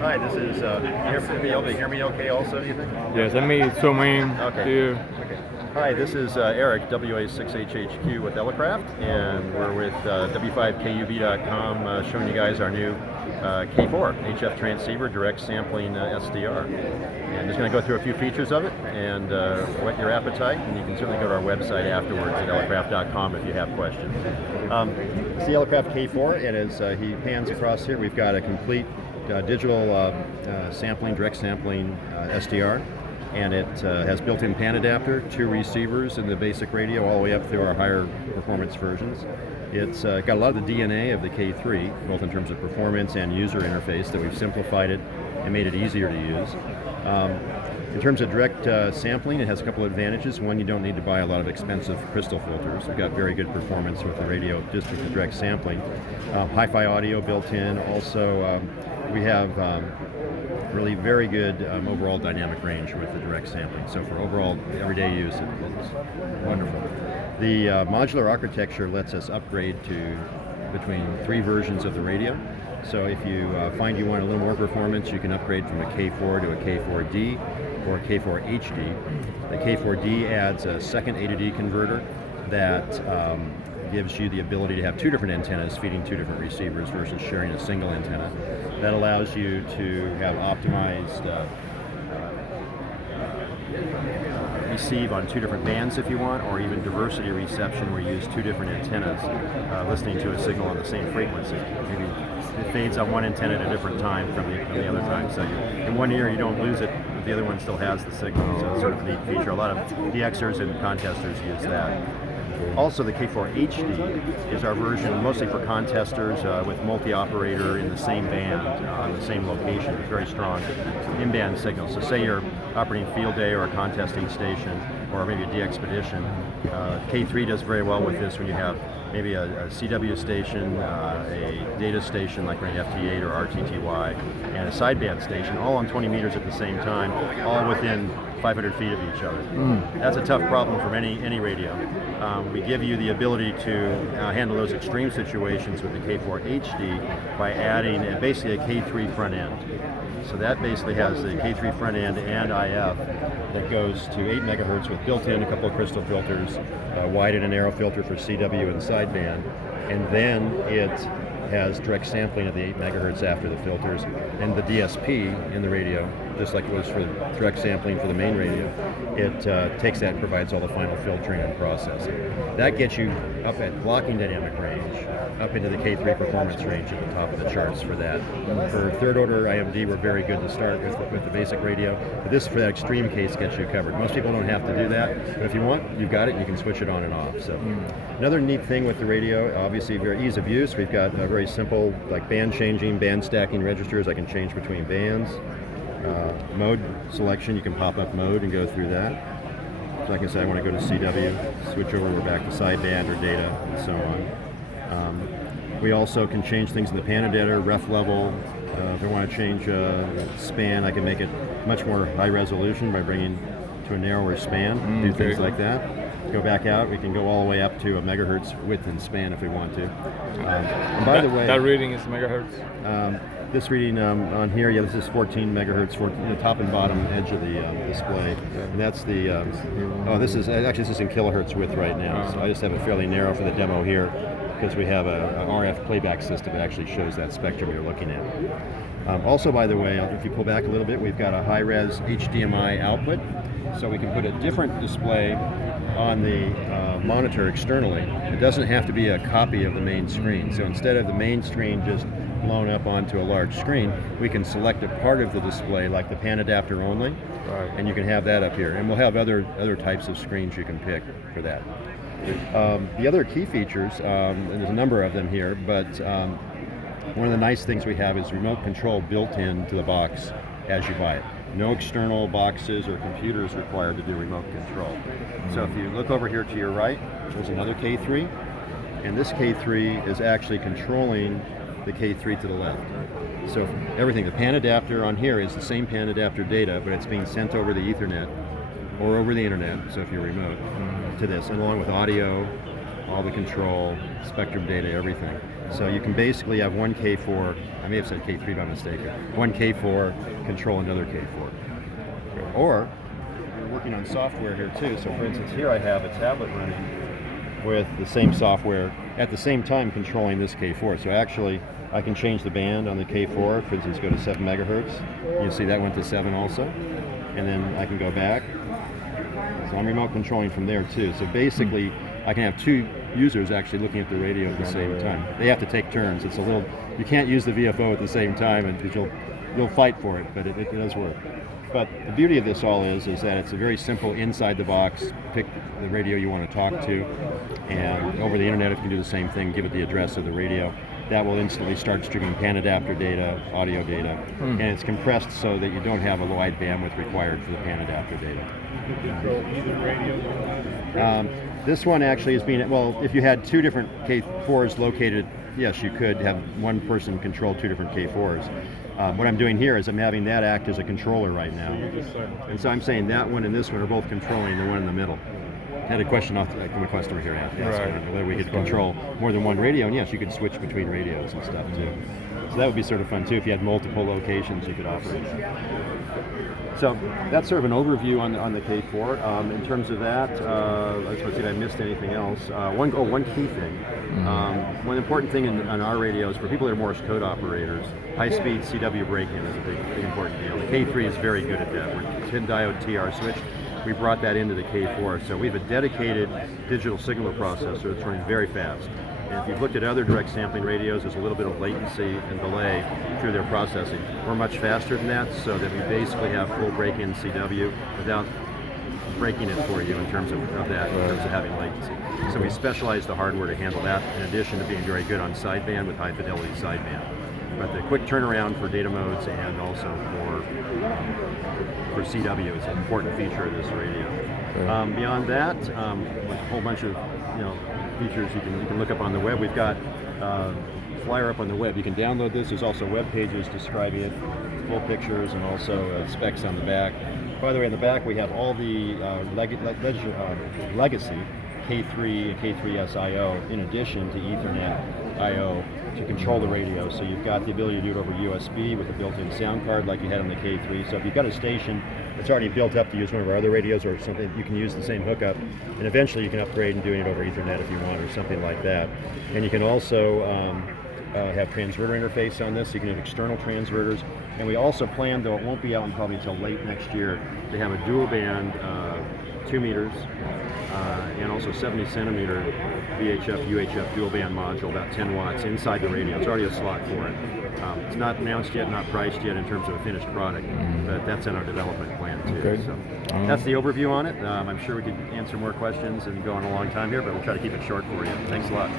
Hi, this is, you'll be hear me okay also, do you think? Yes, let me zoom in Okay. to you. Okay. Hi, this is Eric, WA6HHQ with Elecraft, and we're with W5KUB.com showing you guys our new K4 HF transceiver direct sampling SDR. And just going to go through a few features of it and whet your appetite, and you can certainly go to our website afterwards at elecraft.com if you have questions. It's the Elecraft K4, and as he pans across here, we've got a complete digital sampling, direct sampling SDR. And it has built-in pan adapter, 2 receivers in the basic radio all the way up through our higher performance versions. It's got a lot of the DNA of the K3, both in terms of performance and user interface, that we've simplified it and made it easier to use. In terms of direct sampling, it has a couple of advantages. One, you don't need to buy a lot of expensive crystal filters. We've got very good performance with the radio just with the direct sampling. Hi-Fi audio built in. Also, we have really very good overall dynamic range with the direct sampling. So for overall everyday use, it's wonderful. The modular architecture lets us upgrade to between 3 versions of the radio. So if you find you want a little more performance, you can upgrade from a K4 to a K4D or a K4 HD. The K4D adds a second A to D converter that gives you the ability to have 2 different antennas feeding 2 different receivers versus sharing a single antenna. That allows you to have optimized receive on 2 different bands if you want, or even diversity reception where you use 2 different antennas listening to a signal on the same frequency. Maybe it fades on one antenna at a different time from the other time. So in one ear you don't lose it, but the other one still has the signal. So it's sort of a neat feature. A lot of DXers and contesters use that. Also, the K4 HD is our version mostly for contesters with multi-operator in the same band on the same location. It's very strong in-band signal. So say you're operating field day or a contesting station or maybe a DXpedition. K3 does very well with this when you have maybe a CW station, a data station like running FT8 or RTTY, and a sideband station, all on 20 meters at the same time, all within 500 feet of each other. That's a tough problem for any radio. We give you the ability to handle those extreme situations with the K4 HD by adding basically a K3 front end. So that basically has the K3 front end and IF that goes to 8 megahertz with built-in a couple of crystal filters, wide and a narrow filter for CW and sideband, and then it has direct sampling of the 8 megahertz after the filters, and the DSP in the radio, just like it was for direct sampling for the main radio, it takes that and provides all the final filtering and processing. That gets you up at blocking dynamic range, up into the K3 performance range at the top of the charts for that. For third order IMD, we're very good to start with the basic radio, but this, for that extreme case, gets you covered. Most people don't have to do that, but if you want, you've got it, you can switch it on and off. So another neat thing with the radio, obviously very ease of use. We've got a very simple like band changing, band stacking registers. I can change between bands. Mode selection, you can pop up mode and go through that. So like I said, I want to go to CW, switch over, we're back to sideband or data, and so on. We also can change things in the pan adapter, ref level. If I want to change span, I can make it much more high resolution by bringing to a narrower span, do things like that. Go back out, we can go all the way up to a megahertz width and span if we want to. And by the way, that reading is megahertz? This reading on here, yeah, this is 14 megahertz, the top and bottom edge of the display. And that's the, this is in kilohertz width right now. So I just have it fairly narrow for the demo here because we have a RF playback system that actually shows that spectrum you're looking at. Also, by the way, if you pull back a little bit, we've got a high-res HDMI output, so we can put a different display on the monitor externally. It doesn't have to be a copy of the main screen. So instead of the main screen just blown up onto a large screen, we can select a part of the display like the pan adapter only, and you can have that up here. And we'll have other types of screens you can pick for that. The other key features, and there's a number of them here, but one of the nice things we have is remote control built into the box as you buy it. No external boxes or computers required to do remote control. So if you look over here to your right, there's another K3, and this K3 is actually controlling the K3 to the left. So everything, the pan adapter on here is the same pan adapter data, but it's being sent over the Ethernet or over the internet, so if you're remote, to this, and along with audio, all the control, spectrum data, everything. So you can basically have one K4, I may have said K3 by mistake here, one K4 control another K4. Or, you're working on software here too, so for instance here I have a tablet running with the same software at the same time controlling this K4. So actually I can change the band on the K4, for instance go to 7 megahertz. You'll see that went to 7 also. And then I can go back. So I'm remote controlling from there too. So basically I can have two users actually looking at the radio at the same time. They have to take turns. It's a little, you can't use the VFO at the same time and you'll fight for it, but it does work. But the beauty of this all is that it's a very simple inside the box, pick the radio you want to talk to, and over the internet if you can do the same thing, give it the address of the radio. That will instantly start streaming pan adapter data, audio data, and it's compressed so that you don't have a wide bandwidth required for the pan adapter data. You control either radio? This one actually is being, well, if you had two different K4s located, yes, you could have one person control two different K4s. What I'm doing here is I'm having that act as a controller right now. And so I'm saying that one and this one are both controlling the one in the middle. I had a question from a customer here asking whether we could control more than one radio, and yes, you could switch between radios and stuff too. So that would be sort of fun too. If you had multiple locations you could operate. So that's sort of an overview on the K4. In terms of that, let's see if I missed anything else. One key thing. One important thing on our radios for people that are Morse code operators, high-speed CW break-in is a big important deal. The K3 is very good at that. We're 10 diode TR switch. We brought that into the K4, so we have a dedicated digital signal processor that's running very fast. And if you've looked at other direct sampling radios, there's a little bit of latency and delay through their processing. We're much faster than that, so that we basically have full break-in CW without breaking it for you in terms of that, in terms of having latency. So we specialize the hardware to handle that, in addition to being very good on sideband with high fidelity sideband. But the quick turnaround for data modes and also for CW is an important feature of this radio. Beyond that, a whole bunch of features you can look up on the web. We've got flyer up on the web. You can download this. There's also web pages describing it, full pictures, and also specs on the back. By the way, on the back we have all the legacy K3 and K3S I/O in addition to Ethernet I/O to control the radio. So you've got the ability to do it over USB with a built-in sound card like you had on the K3. So if you've got a station that's already built up to use one of our other radios or something, you can use the same hookup, and eventually you can upgrade and doing it over Ethernet if you want or something like that. And you can also have transverter interface on this. You can have external transverters. And we also plan, though it won't be out probably until late next year, to have a dual band 2 meters and also 70 centimeter VHF, UHF dual band module, about 10 watts inside the radio. There's already a slot for it. It's not announced yet, not priced yet in terms of a finished product, but that's in our development plan too. Okay. So that's the overview on it. I'm sure we could answer more questions and go on a long time here, but we'll try to keep it short for you. Thanks a lot.